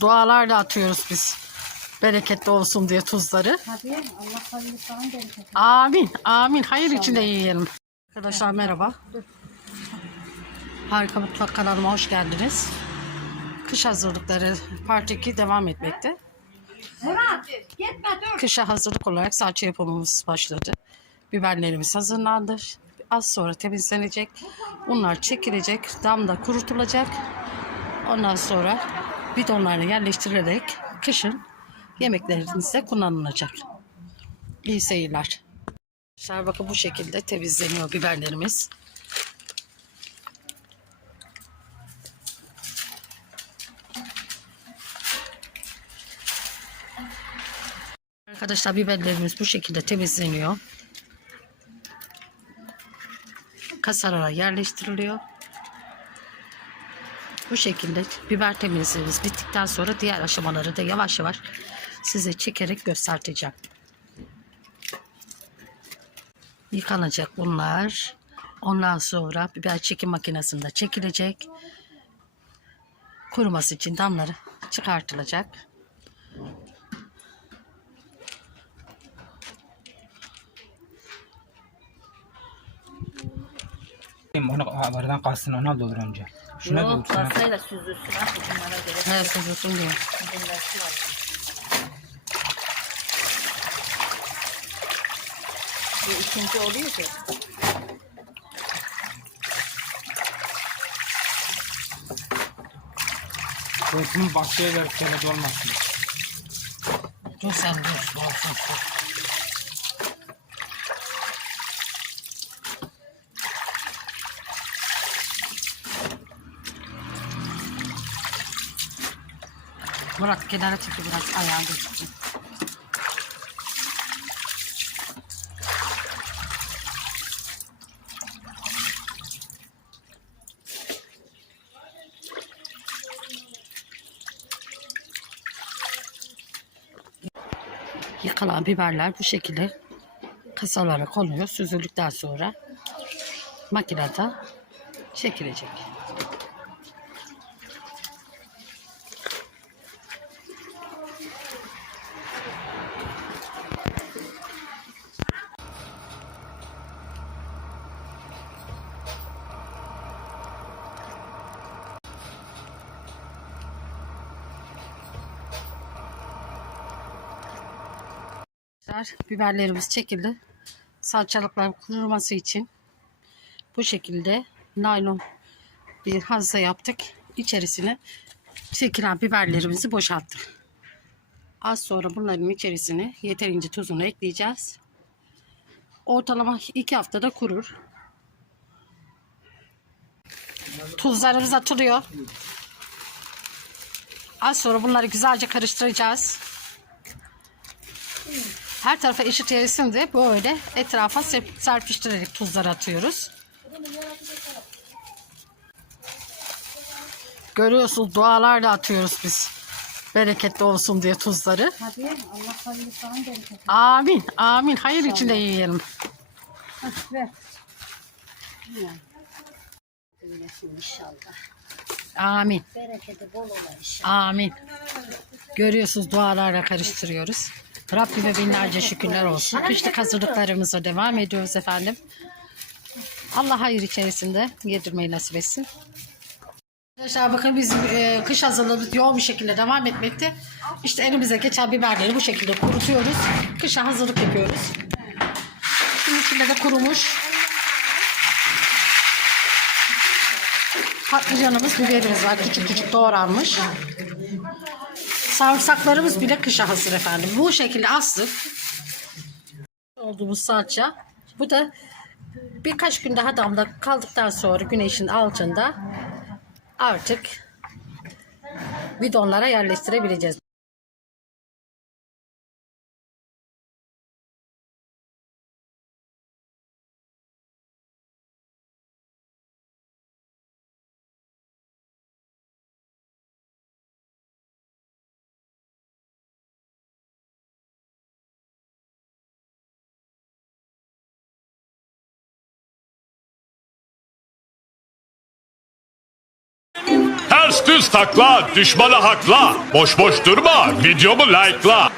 Dualarla atıyoruz biz. Bereketli olsun diye tuzları. Tabii Allah bereket. Amin. Amin. Hayır içinde yiyelim. Arkadaşlar merhaba. Harika Mutfak kanalıma hoş geldiniz. Kış hazırlıkları Part 2 devam etmekte. Murat gitme dur. Kışa hazırlık olarak salça yapımımız başladı. Biberlerimiz hazırlandı. Az sonra temizlenecek. Bunlar çekilecek. Damda kurutulacak. Ondan sonra bidonlarına yerleştirilerek kışın yemeklerinizde kullanılacak. İyi seyirler. Arkadaşlar bakın bu şekilde temizleniyor biberlerimiz. Arkadaşlar biberlerimiz bu şekilde temizleniyor. Kasalara yerleştiriliyor. Bu şekilde biber temizliğimiz bittikten sonra diğer aşamaları da yavaş yavaş size çekerek göstereceğim. Yıkanacak bunlar. Ondan sonra biber çekim makinesinde çekilecek. Kuruması için damları çıkartılacak. Onu havadan kalsın ona doldur önce. Şuna Yok doldur sana. kasayla süzülsün ha bunlara göre. Ne sözüsün diye. Dinlersi var. Bu ikinci oluyor ki. Göğsünün bahçeye ver kelebek olmasın. Dur sen dur. dur, Murat kenara çekil biraz ayağın gözüksün. Yıkanan biberler bu şekilde kasalara konuyor. Süzüldükten sonra makinede çekilecek. Arkadaşlar, Biberlerimiz çekildi. Salçalıklar kuruması için bu şekilde naylon bir hazza yaptık. İçerisine çekilen biberlerimizi boşalttık. Az sonra bunların içerisine yeterince tuzunu ekleyeceğiz. Ortalama iki haftada kurur. Tuzlarımız atılıyor. Az sonra bunları güzelce karıştıracağız. Her tarafa eşit yesin de böyle etrafa serpiştirerek tuzları atıyoruz. Görüyorsunuz dualarla atıyoruz biz. Bereketli olsun diye tuzları. Allah bereket. Amin. Amin. Hayır içinde yiyelim. Hah, ver. İnşallah. Amin. Bereketi bol ola inşallah. Amin. Görüyorsunuz dualarla karıştırıyoruz. Rabbime binlerce şükürler olsun. Kışlık hazırlıklarımıza devam ediyoruz efendim. Allah hayır içerisinde yedirmeyi nasip etsin. Arkadaşlar bakın biz e, kış hazırlığı yoğun bir şekilde devam etmekte. İşte elimize geçen biberleri bu şekilde kurutuyoruz. Kışa hazırlık yapıyoruz. Şimdi içinde de kurumuş. Patlıcanımız, biberimiz var. Küçük küçük doğranmış. Sarımsaklarımız bile kışa hazır efendim. Bu şekilde astık. Olduğumuz salça. Bu da birkaç gün daha damda kaldıktan sonra güneşin altında artık bidonlara yerleştirebileceğiz. Ters düz takla, düşmanı hakla. Boş boş durma, videomu like'la.